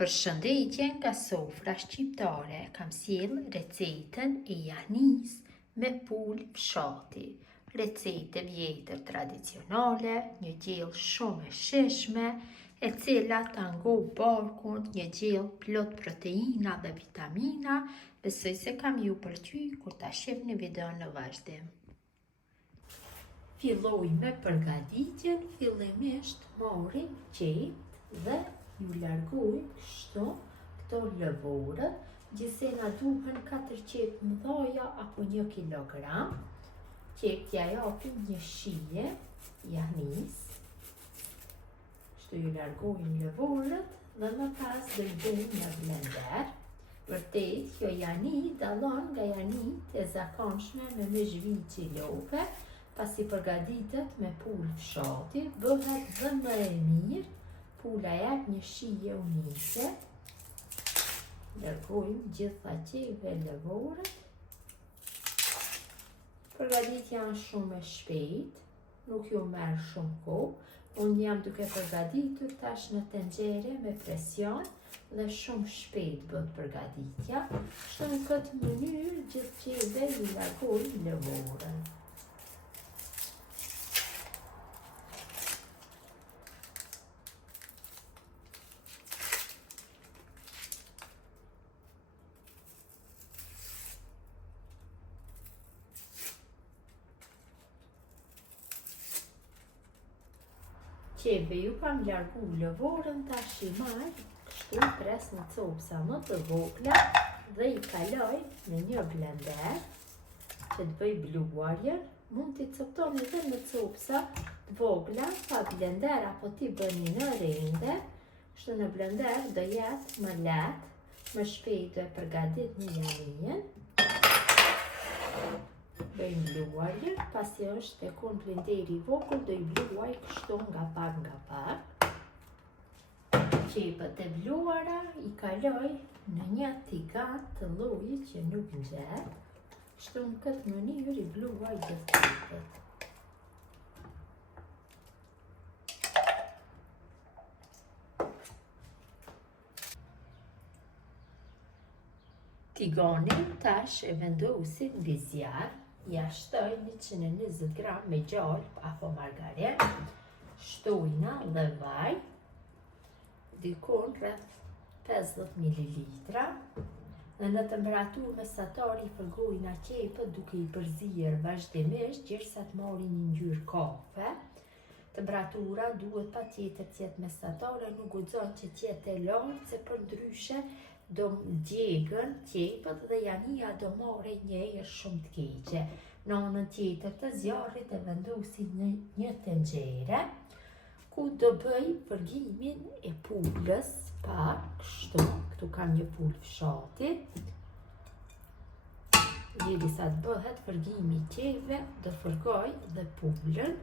Përshëndetje nga sofra shqiptare, kam sjell recetën e janis me pulë fshati. Recetë vjetër tradicionale, një gjellë shumë e shishme, e cila ta ngo barkun, një gjellë plot proteina dhe vitamina. Besoj se kam ju pëlqy kur ta shihni videon në vazhdim. Filloj me përgatitjen, fillimisht marrim qepë dhe ju largoj kështu këto lëvorët, gjithse na duhen 4 qepë mëdhaja apo 1 kilogram. Qepët ja japim një shije janis. Kështu ju largojmë lëvorët dhe më pas do i bëjmë në blender. Vërtet, kjo jani dallon nga janit e zakonshme me zhvici lope, pasi përgatitet me pulë fshati, bëhet dhe më e mirë. Pula jep një shije unike. Largojmë gjitha qeve lëvorët. Përgatitja janë shumë e shpejt, nuk ju merr shumë kohë. Unë jam duke përgatitur tash në tenxhere me presion dhe shumë shpejt bëhet përgatitja. Kështu në këtë mënyrë gjithë qeve ju largojmë lëvorën. Qeve ju kam largu lëvorën, tash i marr, kështu pres në copsa më të vogla dhe i kaloj në një blender që të bëj bluarjen. Mund t'i coptoni edhe në copsa të vogla, pa blender apo t'i bëni në rende. Kështu në blender do jetë më lehtë, më shpejt do e përgatit një janin. Bëjmë bluarjen, pasi është e kon blenderi i vogël, do i bluaj kështu nga pak. Qepët e bluara i kaloj në një tigan të llojit që nuk nxeh. Kështu në këtë mënyrë i bluaj gjithë qepët. Tiganin tash e vendosim mbi zjarr. Ja shtoj 120 gram me gjalp apo margarin, shtojna dhe vaj, dikon rreth 50 ml. Dhe në temperaturë mesatare i fërgojna qepët duke i përzierë vazhdimisht derisa të marrin një ngjyrë kafe. Temperatura duhet patjetër të jetë mesatare, nuk guxon që të jetë e lartë, se përndryshe do djegën qepët dhe jania do marrë një erë shumë të keqe. Në anën tjetër të zjarrit e vendosim në një tenxhere ku do bëj përgimin e pulës pak kështu. Këtu kam një pulë fshati. Derisa të bëhet përgimi i qeve, do fërgoj dhe pulën.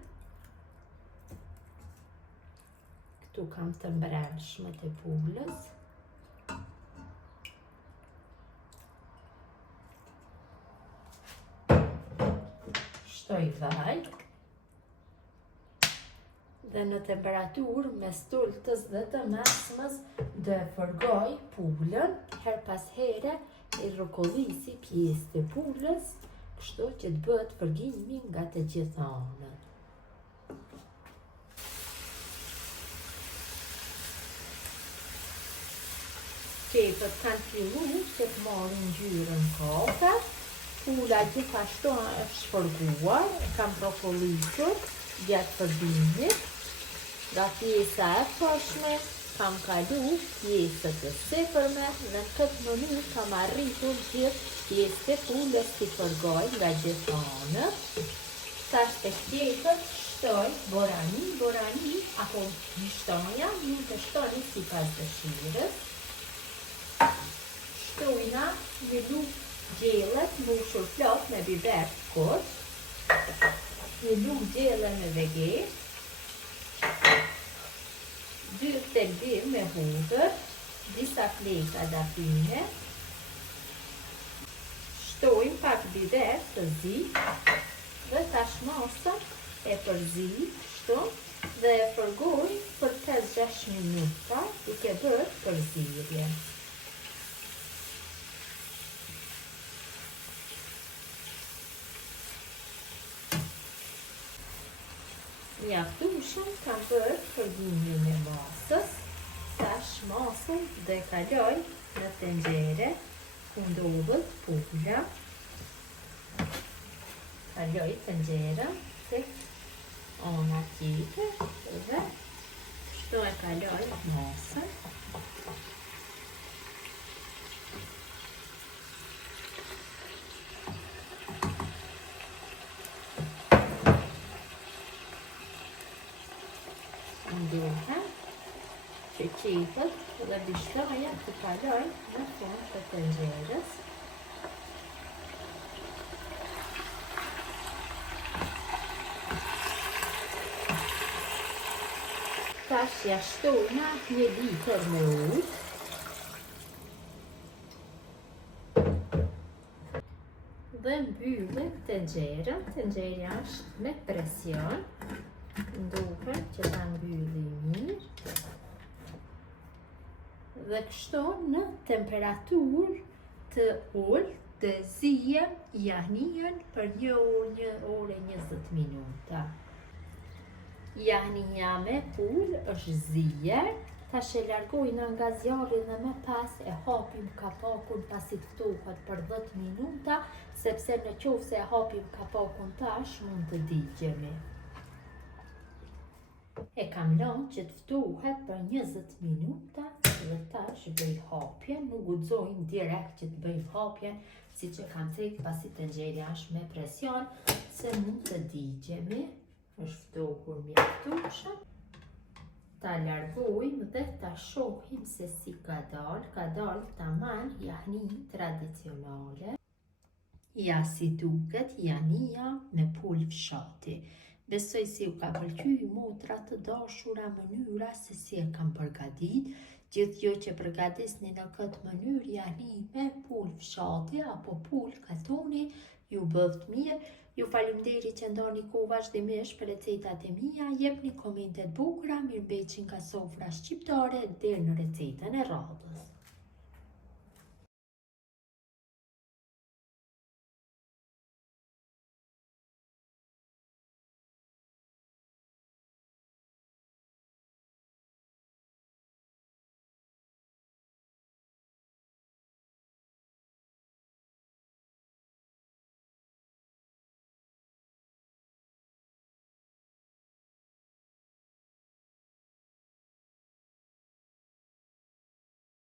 Këtu kam të mbrëmshmet e pulës. Shtoj vaj dhe në temperaturë mes tultës dhe të mesmes do e fërgoj pulën, her pas here i rrokollisi pjesët e pulës, kështu që të bëhet përgimi nga të gjitha anët. Qepët kanë filluar që të marrin ngjyrën kafe. Pula gjithashtu është shpërguar, kam rrokollitur gjatë përbimit. Nga pjesa e poshtme kam kalu pjesët e sipërme dhe në këtë mënyrë kam arritur gjithë pjesët e pulës t'i fërgoj nga gjithë anët. Tash te qepët shtoj borani apo gjishtonja, mund të shtoni sipas dëshirës. Shtojna një lugë gjelle mbushur plot me biber të kuq, një lugë gjelle me vegetë, 2 thelbim me hudhër, disa fleka dapine. Shtojmë pak biber të zi dhe tash masën e përzi kështu dhe e fërgoj për 5-6 minuta, ke bërë për zirje. Mjaftueshëm kam bërë përgjimin e masës, tash masën dhe kaloj në tenxhere ku ndodhet pula. Kaloj tenxherën tek ana tjetër dhe kështu e kaloj masën. Nduhem që qepët dhe bishtaja të kaloj në fund të tenxherës. Tash ja shtojna 1 litër me ujë. Dhe mbyllim tenxherën. Tenxherja është me presion. Nduhem që ta mbyllim mirë. Dhe kështu në temperaturë të ulët të zijem jahnijen për 1 orë 20 minuta. Jahnia me pulë është zijer. Tash e largojna nga zjarri dhe më pas e hapim kapakun pasi të ftohet për 10 minuta, sepse në qoftë se e hapim kapakun tash mund të digjemi. E kam lënë që të ftohet për 20 minuta dhe tash bëj hapjen. Nuk guxojmë direkt që të bëjmë hapjen, siç e kam thënë pasi tenxherja është me presion, se mund të digjemi. Është ftohur mjaftueshëm. Ta largojmë dhe ta shohim se si ka dalë tamam jahni tradicionale. Ja si duket jahnia me pulë fshati. Besoj si ju ka pëlqyer motra të dashura mënyra se si e kam përgatit. Gjithjo që përgatisni në këtë mënyrë jahni me pulë fshati apo pulë katoni, ju bëft mirë. Ju faleminderit që ndoni kohë vazhdimisht për recetat e mia, jepni komente të bukura, mirëmbëjtje nga sofra shqiptare deri në recetën e radhës.